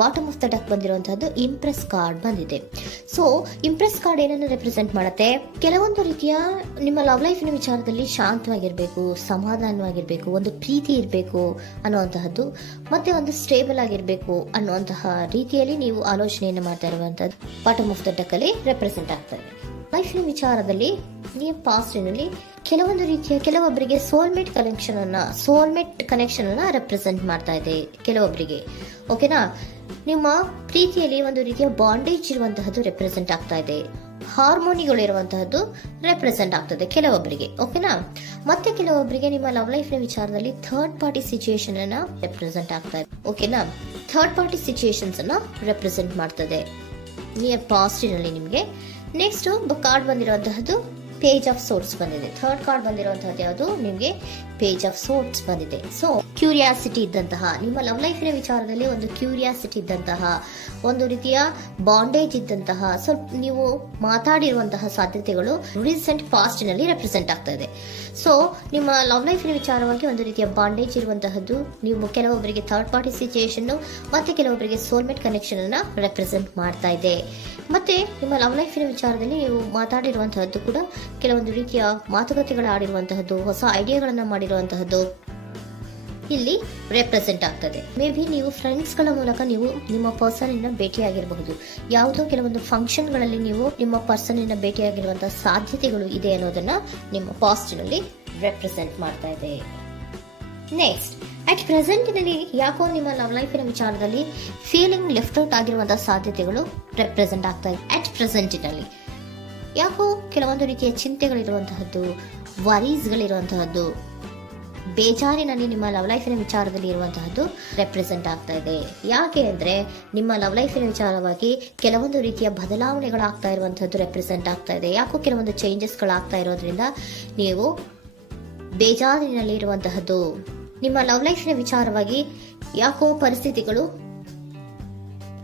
Bottom of the deck ಬಂದಿರುವಂತಹದ್ದು empress card ಬಂದಿದೆ. So empress card ಏನನ್ನು ರೆಪ್ರೆಸೆಂಟ್ ಮಾಡುತ್ತೆ? ಕೆಲವೊಂದು ರೀತಿಯ ನಿಮ್ಮ ಲವ್ ಲೈಫಿನ ವಿಚಾರದಲ್ಲಿ ಶಾಂತವಾಗಿರ್ಬೇಕು, ಸಮಾಧಾನವಾಗಿರ್ಬೇಕು, ಒಂದು ಪ್ರೀತಿ ಇರಬೇಕು ಅನ್ನುವಂತಹದ್ದು, ಮತ್ತೆ ಒಂದು ಸ್ಟೇಬಲ್ ಆಗಿರ್ಬೇಕು ಅನ್ನುವಂತಹ ರೀತಿಯಲ್ಲಿ ನೀವು ಆಲೋಚನೆಯನ್ನು ಮಾಡ್ತಾ ಇರುವಂತಹದ್ದು ಬಾಟಮ್ ಆಫ್ ದ ಡೆಕ್ ಅಲ್ಲಿ ರೆಪ್ರೆಸೆಂಟ್ ಆಗ್ತದೆ. ಲೈಫಿನ ವಿಚಾರದಲ್ಲಿ ನೀವು ಪಾಸ್ಟಿನಲ್ಲಿ ಕೆಲವೊಂದು ರೀತಿಯ ಕೆಲವೊಬ್ಬರಿಗೆ ಸೋಲ್ಮೇಟ್ ಕನೆಕ್ಷನ್ ಅನ್ನ ರೆಪ್ರೆಸೆಂಟ್ ಮಾಡ್ತಾ ಇದೆ ಕೆಲವೊಬ್ಬರಿಗೆ. ಓಕೆನಾ? ನಿಮ್ಮ ಪ್ರೀತಿಯಲ್ಲಿ ಒಂದು ರೀತಿಯ ಬಾಂಡೇಜ್ ಇರುವಂತಹದ್ದು ರೆಪ್ರೆಸೆಂಟ್ ಆಗ್ತಾ ಇದೆ. ಹಾರ್ಮೋನಿಗಳು ಇರುವಂತಹದ್ದು ರೆಪ್ರೆಸೆಂಟ್ ಆಗ್ತದೆ ಕೆಲವೊಬ್ಬರಿಗೆ. ಓಕೆನಾ? ಮತ್ತೆ ಕೆಲವೊಬ್ಬರಿಗೆ ನಿಮ್ಮ ಲವ್ ಲೈಫ್ ನ ವಿಚಾರದಲ್ಲಿ ಥರ್ಡ್ ಪಾರ್ಟಿ ಸಿಚುಯೇಷನ್ ಅನ್ನ ರೆಪ್ರೆಸೆಂಟ್ ಆಗ್ತಾ ಇದೆ. ಓಕೆನಾ? ಥರ್ಡ್ ಪಾರ್ಟಿ ಸಿಚುಯೇಷನ್ಸ್ ಅನ್ನ ರೆಪ್ರೆಸೆಂಟ್ ಮಾಡ್ತದೆ ನಿಯರ್ ಪಾಸ್ಟಿನಲ್ಲಿ ನಿಮಗೆ. ನೆಕ್ಸ್ಟ್ ಕಾರ್ಡ್ ಬಂದಿರುವಂತಹದ್ದು ಪೇಜ್ ಆಫ್ ಸೋರ್ಟ್ಸ್ ಬಂದಿದೆ. ಥರ್ಡ್ ಕಾರ್ಡ್ ಬಂದಿರುವಂತಹದ್ದು ಯಾವುದು? ನಿಮಗೆ ಪೇಜ್ ಆಫ್ ಸೋರ್ಟ್ಸ್ ಬಂದಿದೆ. ಸೊ ಕ್ಯೂರಿಯಾಸಿಟಿ ಇದ್ದಂತಹ, ನಿಮ್ಮ ಲವ್ ಲೈಫಿನ ವಿಚಾರದಲ್ಲಿ ಒಂದು ಕ್ಯೂರಿಯಾಸಿಟಿ ಇದ್ದಂತಹ, ಒಂದು ರೀತಿಯ ಬಾಂಡೇಜ್ ಇದ್ದಂತಹ, ಸ್ವಲ್ಪ ನೀವು ಮಾತಾಡಿರುವಂತಹ ಸಾಧ್ಯತೆಗಳು ರೀಸೆಂಟ್ ಪಾಸ್ಟಿನಲ್ಲಿ ರೆಪ್ರೆಸೆಂಟ್ ಆಗ್ತಾ ಇದೆ. ಸೊ ನಿಮ್ಮ ಲವ್ ಲೈಫಿನ ವಿಚಾರವಾಗಿ ಒಂದು ರೀತಿಯ ಬಾಂಡೇಜ್ ಇರುವಂತಹದ್ದು, ನೀವು ಕೆಲವೊಬ್ಬರಿಗೆ ಥರ್ಡ್ ಪಾರ್ಟಿ ಸಿಚುಯೇಷನ್ ಮತ್ತೆ ಕೆಲವೊಬ್ಬರಿಗೆ ಸೋಲ್ಮೇಟ್ ಕನೆಕ್ಷನ್ ಅನ್ನ ರೆಪ್ರೆಸೆಂಟ್ ಮಾಡ್ತಾ ಇದೆ. ಮತ್ತೆ ನಿಮ್ಮ ಲವ್ ಲೈಫಿನ ವಿಚಾರದಲ್ಲಿ ನೀವು ಮಾತಾಡಿರುವಂತಹದ್ದು ಕೂಡ ಕೆಲವೊಂದು ರೀತಿಯ ಮಾತುಕತೆಗಳು ಆಡಿರುವಂತಹದ್ದು, ಹೊಸ ಐಡಿಯಾಗಳನ್ನ ಮಾಡಿರುವಂತಹದ್ದು ಇಲ್ಲಿ ರೆಪ್ರೆಸೆಂಟ್ ಆಗ್ತದೆ. ಮೇ ಬಿ ನೀವು ಫ್ರೆಂಡ್ಸ್ ಗಳ ಮೂಲಕ ನೀವು ನಿಮ್ಮ ಪರ್ಸನ್ ಅನ್ನ ಭೇಟಿಯಾಗಿರಬಹುದು. ಯಾವುದೋ ಕೆಲವೊಂದು ಫಂಕ್ಷನ್ ಗಳಲ್ಲಿ ನೀವು ನಿಮ್ಮ ಪರ್ಸನ್ ಅನ್ನ ಭೇಟಿಯಾಗಿರುವಂತಹ ಸಾಧ್ಯತೆಗಳು ಇದೆ ಅನ್ನೋದನ್ನ ನಿಮ್ಮ ಪಾಸ್ಟ್ನಲ್ಲಿ ರೆಪ್ರೆಸೆಂಟ್ ಮಾಡ್ತಾ ಇದೆ. ನೆಕ್ಸ್ಟ್, ಅಟ್ ಪ್ರೆಸೆಂಟ್ನಲ್ಲಿ ಯಾಕೋ ನಿಮ್ಮ ಲವ್ ಲೈಫಿನ ವಿಚಾರದಲ್ಲಿ ಫೀಲಿಂಗ್ ಲೆಫ್ಟ್ ಔಟ್ ಆಗಿರುವಂತಹ ಸಾಧ್ಯತೆಗಳು ರೆಪ್ರೆಸೆಂಟ್ ಆಗ್ತಾ ಇದೆ. ಅಟ್ ಪ್ರೆಸೆಂಟ್ನಲ್ಲಿ ಯಾಕೋ ಕೆಲವೊಂದು ರೀತಿಯ ಚಿಂತೆಗಳಿರುವಂತಹದ್ದು, ವರೀಸ್ಗಳಿರುವಂತಹದ್ದು, ಬೇಜಾರಿನಲ್ಲಿ ನಿಮ್ಮ ಲವ್ ಲೈಫಿನ ವಿಚಾರದಲ್ಲಿ ಇರುವಂತಹದ್ದು ರೆಪ್ರೆಸೆಂಟ್ ಆಗ್ತಾ ಇದೆ. ಯಾಕೆ ಅಂದ್ರೆ ನಿಮ್ಮ ಲವ್ ಲೈಫಿನ ವಿಚಾರವಾಗಿ ಕೆಲವೊಂದು ರೀತಿಯ ಬದಲಾವಣೆಗಳಾಗ್ತಾ ಇರುವಂತಹದ್ದು ರೆಪ್ರೆಸೆಂಟ್ ಆಗ್ತಾ ಇದೆ. ಯಾಕೋ ಕೆಲವೊಂದು ಚೇಂಜಸ್ಗಳಾಗ್ತಾ ಇರೋದ್ರಿಂದ ನೀವು ಬೇಜಾರಿನಲ್ಲಿ ಇರುವಂತಹದ್ದು. ನಿಮ್ಮ ಲವ್ ಲೈಫಿನ ವಿಚಾರವಾಗಿ ಯಾಕೋ ಪರಿಸ್ಥಿತಿಗಳು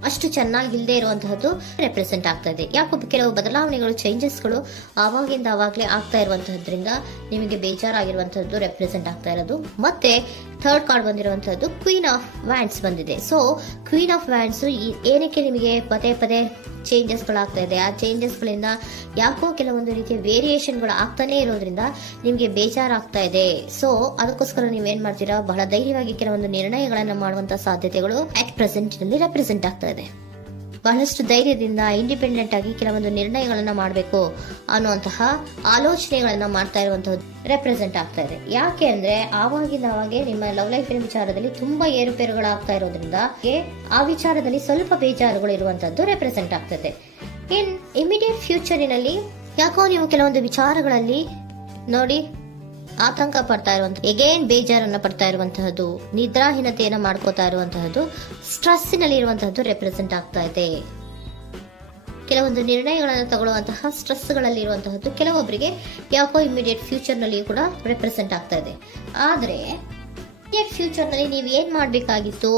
ಅಷ್ಟು ಚೆನ್ನಾಗಿಲ್ಲದೆ ಇರುವಂತಹದ್ದು ರೆಪ್ರೆಸೆಂಟ್ ಆಗ್ತಾ ಇದೆ. ಯಾಕೋ ಕೆಲವು ಬದಲಾವಣೆಗಳು, ಚೇಂಜಸ್ಗಳು ಆವಾಗಿಂದ ಆವಾಗಲೇ ಆಗ್ತಾ ಇರುವಂತಹದ್ರಿಂದ ನಿಮಗೆ ಬೇಜಾರಾಗಿರುವಂತಹದ್ದು ರೆಪ್ರೆಸೆಂಟ್ ಆಗ್ತಾ ಇರೋದು. ಮತ್ತೆ ಥರ್ಡ್ ಕಾರ್ಡ್ ಬಂದಿರುವಂತಹದ್ದು ಕ್ವೀನ್ ಆಫ್ ವ್ಯಾಂಡ್ಸ್ ಬಂದಿದೆ. ಸೊ ಕ್ವೀನ್ ಆಫ್ ವ್ಯಾಂಡ್ಸ್ ಏನಕ್ಕೆ ನಿಮಗೆ ಪದೇ ಪದೇ ಚೇಂಜಸ್ಗಳಾಗ್ತಾ ಇದೆ? ಆ ಚೇಂಜಸ್ಗಳಿಂದ ಯಾಕೋ ಕೆಲವೊಂದು ರೀತಿಯ ವೇರಿಯೇಷನ್ಗಳು ಆಗ್ತಾನೆ ಇರೋದ್ರಿಂದ ನಿಮಗೆ ಬೇಜಾರಾಗ್ತಾ ಇದೆ. ಸೊ ಅದಕ್ಕೋಸ್ಕರ ನೀವೇನ್ ಮಾಡ್ತೀರಾ? ಬಹಳ ಧೈರ್ಯವಾಗಿ ಕೆಲವೊಂದು ನಿರ್ಣಯಗಳನ್ನ ಮಾಡುವಂತಹ ಸಾಧ್ಯತೆಗಳು ಅಟ್ ಪ್ರೆಸೆಂಟ್ ನಲ್ಲಿ ರೆಪ್ರೆಸೆಂಟ್ ಆಗ್ತಾ ಇದೆ. ಬಹಳಷ್ಟು ಧೈರ್ಯದಿಂದ ಇಂಡಿಪೆಂಡೆಂಟ್ ಆಗಿ ಕೆಲವೊಂದು ನಿರ್ಣಯಗಳನ್ನ ಮಾಡಬೇಕು ಅನ್ನುವಂತಹ ಆಲೋಚನೆಗಳನ್ನ ಮಾಡ್ತಾ ಇರುವಂತಹದ್ದು ರೆಪ್ರೆಸೆಂಟ್ ಆಗ್ತಾ ಇದೆ. ಯಾಕೆ ಅಂದ್ರೆ ಆವಾಗಿಂದ ಅವಾಗೆ ನಿಮ್ಮ ಲವ್ ಲೈಫಿನ ವಿಚಾರದಲ್ಲಿ ತುಂಬಾ ಏರುಪೇರುಗಳಾಗ್ತಾ ಇರೋದ್ರಿಂದ ಆ ವಿಚಾರದಲ್ಲಿ ಸ್ವಲ್ಪ ಬೇಜಾರುಗಳು ಇರುವಂತದ್ದು ರೆಪ್ರೆಸೆಂಟ್ ಆಗ್ತದೆ. ಇನ್ ಇಮಿಡಿಯೇಟ್ ಫ್ಯೂಚರಿನಲ್ಲಿ ಯಾಕೋ ನೀವು ಕೆಲವೊಂದು ವಿಚಾರಗಳಲ್ಲಿ ನೋಡಿ ಆತಂಕ ಪಡ್ತಾ ಇರುವಂತಹ, ಎಗೇನ್ ಬೇಜಾರನ್ನ ಪಡ್ತಾ ಇರುವಂತಹದ್ದು, ನಿದ್ರಾಹೀನತೆಯನ್ನ ಮಾಡ್ಕೋತಾ ಇರುವಂತಹದ್ದು, ಸ್ಟ್ರೆಸ್ಸಿನಲ್ಲಿ ಇರುವಂತಹದ್ದು ರೆಪ್ರೆಸೆಂಟ್ ಆಗ್ತಾ ಇದೆ. ಕೆಲವೊಂದು ನಿರ್ಣಯಗಳನ್ನು ತಗೊಳ್ಳುವಂತಹ ಸ್ಟ್ರೆಸ್ಗಳಲ್ಲಿ ಇರುವಂತಹದ್ದು ಕೆಲವೊಬ್ಬರಿಗೆ ಯಾಕೋ ಇಮಿಡಿಯೇಟ್ ಫ್ಯೂಚರ್ ನಲ್ಲಿ ಕೂಡ ರೆಪ್ರೆಸೆಂಟ್ ಆಗ್ತಾ ಇದೆ. ಆದ್ರೆ ಫ್ಯೂಚರ್ ನಲ್ಲಿ ನೀವು ಏನ್ ಮಾಡ್ಬೇಕಾಗಿತ್ತು?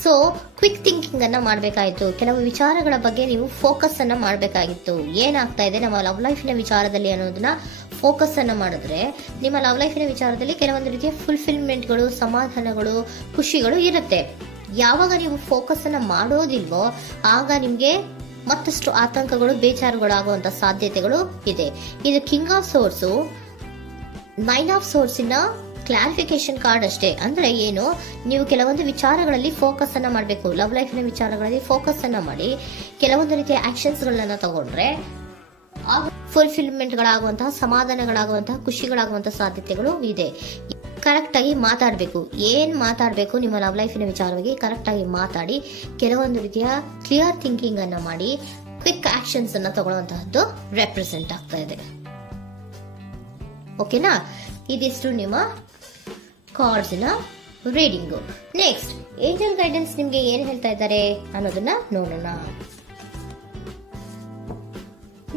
ಸೊ ಕ್ವಿಕ್ ಥಿಂಕಿಂಗ್ ಅನ್ನ ಮಾಡ್ಬೇಕಾಗಿತ್ತು. ಕೆಲವು ವಿಚಾರಗಳ ಬಗ್ಗೆ ನೀವು ಫೋಕಸ್ ಅನ್ನ ಮಾಡ್ಬೇಕಾಗಿತ್ತು. ಏನಾಗ್ತಾ ಇದೆ ನಮ್ಮ ಲವ್ ಲೈಫಿನ ವಿಚಾರದಲ್ಲಿ ಅನ್ನೋದನ್ನ ಫೋಕಸ್ ಅನ್ನ ಮಾಡಿದ್ರೆ ನಿಮ್ಮ ಲವ್ ಲೈಫಿನ ವಿಚಾರದಲ್ಲಿ ಕೆಲವೊಂದು ರೀತಿಯ ಫುಲ್ಫಿಲ್ಮೆಂಟ್ಗಳು, ಸಮಾಧಾನಗಳು, ಖುಷಿಗಳು ಇರುತ್ತೆ. ಯಾವಾಗ ನೀವು ಫೋಕಸ್ ಅನ್ನ ಮಾಡೋದಿಲ್ವೋ ಆಗ ನಿಮ್ಗೆ ಮತ್ತಷ್ಟು ಆತಂಕಗಳು, ಬೇಜಾರುಗಳು ಆಗುವಂತ ಸಾಧ್ಯತೆಗಳು ಇದೆ. ಇದು king of swords, nine of ಸೋರ್ಸಿನ ಕ್ಲಾರಿಫಿಕೇಶನ್ ಕಾರ್ಡ್ ಅಷ್ಟೇ. ಅಂದ್ರೆ ಏನು? ನೀವು ಕೆಲವೊಂದು ವಿಚಾರಗಳಲ್ಲಿ ಫೋಕಸ್ ಅನ್ನ ಮಾಡಬೇಕು. ಲವ್ ಲೈಫಿನ ವಿಚಾರಗಳಲ್ಲಿ ಫೋಕಸ್ ಅನ್ನ ಮಾಡಿ ಕೆಲವೊಂದು ರೀತಿಯ ಆಕ್ಷನ್ಸ್ ಗಳನ್ನ ತಗೊಂಡ್ರೆ ಫುಲ್ಫಿಲ್ಮೆಂಟ್ ಗಳಾಗುವಂತಹ, ಸಮಾಧಾನಗಳಾಗುವಂತಹ, ಖುಷಿಗಳಾಗುವಂತಹ ಸಾಧ್ಯತೆಗಳು ಇದೆ. ಕರೆಕ್ಟ್ ಆಗಿ ಮಾತಾಡಬೇಕು. ಏನ್ ಮಾತಾಡಬೇಕು ನಿಮ್ಮ ಲವ್ ಲೈಫಿನ ವಿಚಾರವಾಗಿ ಕರೆಕ್ಟ್ ಆಗಿ ಮಾತಾಡಿ ಕೆಲವೊಂದು ರೀತಿಯ ಕ್ಲಿಯರ್ ಥಿಂಕಿಂಗ್ ಅನ್ನ ಮಾಡಿ ಕ್ವಿಕ್ ಆಕ್ಷನ್ಸ್ ಅನ್ನ ತಗೊಳ್ಳುವಂತಹದ್ದು ರೆಪ್ರೆಸೆಂಟ್ ಆಗ್ತಾ ಇದೆ. ಓಕೆನಾ? ಇದಿಷ್ಟು ನಿಮ್ಮ ಕಾರ್ಡ್ಸ್ ನ ರೀಡಿಂಗು. ನೆಕ್ಸ್ಟ್, ಏಂಜಲ್ ಗೈಡೆನ್ಸ್ ನಿಮ್ಗೆ ಏನ್ ಹೇಳ್ತಾ ಇದ್ದಾರೆ ಅನ್ನೋದನ್ನ ನೋಡೋಣ.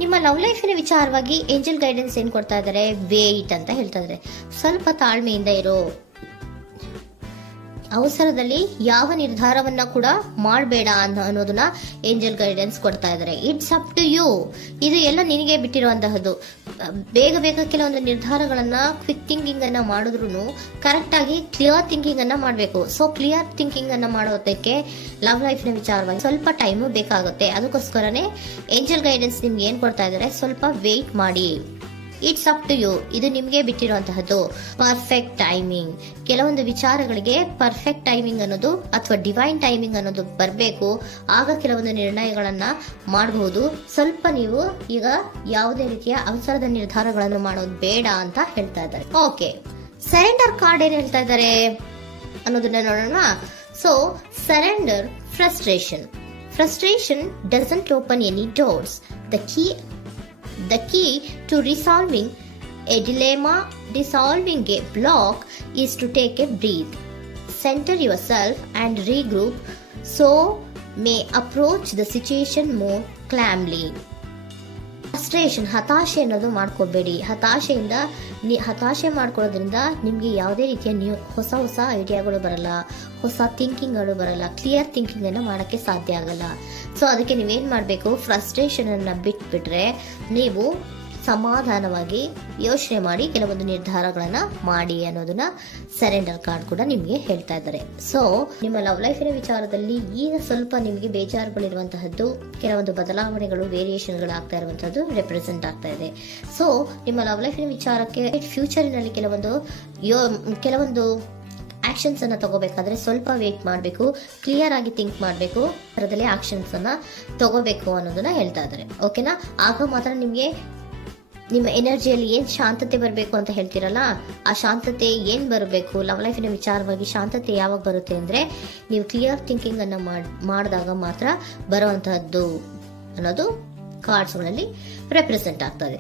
ನಿಮ್ಮ ಲವ್ ಲೈಫಿನ ವಿಚಾರವಾಗಿ ಏಂಜಲ್ ಗೈಡೆನ್ಸ್ ಏನ್ ಕೊಡ್ತಾ ಇದ್ದಾರೆ? ವೇಟ್ ಅಂತ ಹೇಳ್ತಾ ಇದ್ದಾರೆ. ಸ್ವಲ್ಪ ತಾಳ್ಮೆಯಿಂದ ಇರೋ. ಅವಸರದಲ್ಲಿ ಯಾವ ನಿರ್ಧಾರವನ್ನ ಕೂಡ ಮಾಡಬೇಡ ಅನ್ನೋದನ್ನ ಏಂಜಲ್ ಗೈಡೆನ್ಸ್ ಕೊಡ್ತಾ ಇದ್ದಾರೆ. It's up to you. ಇದು ಎಲ್ಲ ನಿನಗೆ ಬಿಟ್ಟಿರುವಂತಹದ್ದು. ಬೇಗ ಬೇಗ ಕೆಲವೊಂದು ನಿರ್ಧಾರಗಳನ್ನ ಕ್ವಿಕ್ ಥಿಂಕಿಂಗ್ ಅನ್ನ ಮಾಡಿದ್ರು ಕರೆಕ್ಟ್ ಆಗಿ ಕ್ಲಿಯರ್ ಥಿಂಕಿಂಗ್ ಅನ್ನ ಮಾಡಬೇಕು. ಸೊ ಕ್ಲಿಯರ್ ಥಿಂಕಿಂಗ್ ಅನ್ನ ಮಾಡೋದಕ್ಕೆ ಲವ್ ಲೈಫ್ ನ ವಿಚಾರವಾಗಿ ಸ್ವಲ್ಪ ಟೈಮು ಬೇಕಾಗುತ್ತೆ. ಅದಕ್ಕೋಸ್ಕರನೇ ಏಂಜಲ್ ಗೈಡೆನ್ಸ್ ನಿಮ್ಗೆ ಏನ್ ಕೊಡ್ತಾ ಇದ್ದಾರೆ, ಸ್ವಲ್ಪ ವೇಟ್ ಮಾಡಿ. ಇಟ್ಸ್ ಅಪ್ ಟು ಯು, ಇದು ನಿಮ್ಗೆ ಬಿಟ್ಟಿರುವಂತಹದ್ದು. ಪರ್ಫೆಕ್ಟ್ ಟೈಮಿಂಗ್, ಕೆಲವೊಂದು ವಿಚಾರಗಳಿಗೆ ಪರ್ಫೆಕ್ಟ್ ಟೈಮಿಂಗ್ ಅನ್ನೋದು ಅಥವಾ ಡಿವೈನ್ ಟೈಮಿಂಗ್ ಅನ್ನೋದು ಬರಬೇಕು. ಆಗ ಕೆಲವೊಂದು ನಿರ್ಣಯಗಳನ್ನ ಮಾಡಬಹುದು. ಸ್ವಲ್ಪ ನೀವು ಈಗ ಯಾವುದೇ ರೀತಿಯ ಅವಸರದ ನಿರ್ಧಾರಗಳನ್ನು ಮಾಡೋದು ಬೇಡ ಅಂತ ಹೇಳ್ತಾ ಇದ್ದಾರೆ. ಓಕೆ, ಸರೆಂಡರ್ ಕಾರ್ಡ್ ಏನ್ ಹೇಳ್ತಾ ಇದ್ದಾರೆ ಅನ್ನೋದನ್ನ ನೋಡೋಣ. So surrender frustration doesn't open any doors. The key to resolving a dilemma, dissolving a block, is to take a breath, center yourself and regroup, so may approach the situation more calmly. Frustration, ಹತಾಶೆ ಅನ್ನೋದು ಮಾಡ್ಕೋಬೇಡಿ. ಹತಾಶೆ ಮಾಡ್ಕೊಳ್ಳೋದ್ರಿಂದ ನಿಮ್ಗೆ ಯಾವುದೇ ರೀತಿಯ ಹೊಸ ಐಡಿಯಾಗಳು ಬರಲ್ಲ, ಹೊಸ ಥಿಂಕಿಂಗ್ಗಳು ಬರಲ್ಲ, ಕ್ಲಿಯರ್ ಥಿಂಕಿಂಗ್ ಅನ್ನ ಮಾಡಕ್ಕೆ ಸಾಧ್ಯ ಆಗಲ್ಲ. ಸೊ ಅದಕ್ಕೆ ನೀವೇನ್ ಮಾಡ್ಬೇಕು, ಫ್ರಸ್ಟ್ರೇಷನ್ ಅನ್ನ ಬಿಟ್ಬಿಟ್ರೆ ನೀವು ಸಮಾಧಾನವಾಗಿ ಯೋಚನೆ ಮಾಡಿ ಕೆಲವೊಂದು ನಿರ್ಧಾರಗಳನ್ನ ಮಾಡಿ ಅನ್ನೋದನ್ನ ಸರೆಂಡರ್ ಕಾರ್ಡ್ ಕೂಡ ನಿಮ್ಗೆ ಹೇಳ್ತಾ ಇದ್ದಾರೆ. ಸೊ ನಿಮ್ಮ ಲವ್ ಲೈಫಿನ ವಿಚಾರದಲ್ಲಿ ಈಗ ಸ್ವಲ್ಪ ನಿಮಗೆ ಬೇಜಾರುಗಳಿರುವಂತಹದ್ದು, ಕೆಲವೊಂದು ಬದಲಾವಣೆಗಳು, ವೇರಿಯೇಷನ್ಗಳು ಆಗ್ತಾ ಇರುವಂತಹದ್ದು ರೆಪ್ರೆಸೆಂಟ್ ಆಗ್ತಾ ಇದೆ. ಸೊ ನಿಮ್ಮ ಲವ್ ಲೈಫಿನ ವಿಚಾರಕ್ಕೆ ಫ್ಯೂಚರಿನಲ್ಲಿ ಕೆಲವೊಂದು ಆಕ್ಷನ್ಸ್ ಅನ್ನ ತಗೋಬೇಕಾದ್ರೆ ಸ್ವಲ್ಪ ವೇಟ್ ಮಾಡಬೇಕು, ಕ್ಲಿಯರ್ ಆಗಿ ಥಿಂಕ್ ಮಾಡಬೇಕು, ಅದರಲ್ಲೇ ಆಕ್ಷನ್ಸ್ ಅನ್ನ ತಗೋಬೇಕು ಅನ್ನೋದನ್ನ ಹೇಳ್ತಾ ಇದ್ದಾರೆ. ಓಕೆನಾ? ಆಗ ಮಾತ್ರ ನಿಮ್ಗೆ ನಿಮ್ಮ ಎನರ್ಜಿಯಲ್ಲಿ ಏನ್ ಶಾಂತತೆ ಬರಬೇಕು ಅಂತ ಹೇಳ್ತೀರಲ್ಲ, ಆ ಶಾಂತತೆ ಏನ್ ಬರಬೇಕು, ಲವ್ ಲೈಫಿನ ವಿಚಾರವಾಗಿ ಶಾಂತತೆ ಯಾವಾಗ ಬರುತ್ತೆ ಅಂದ್ರೆ ನೀವು ಕ್ಲಿಯರ್ ಥಿಂಕಿಂಗ್ ಅನ್ನ ಮಾಡಿದಾಗ ಮಾತ್ರ ಬರುವಂತಹದ್ದು ಅನ್ನೋದು ಕಾರ್ಡ್ಸ್ ಗಳಲ್ಲಿ ರೆಪ್ರೆಸೆಂಟ್ ಆಗ್ತದೆ.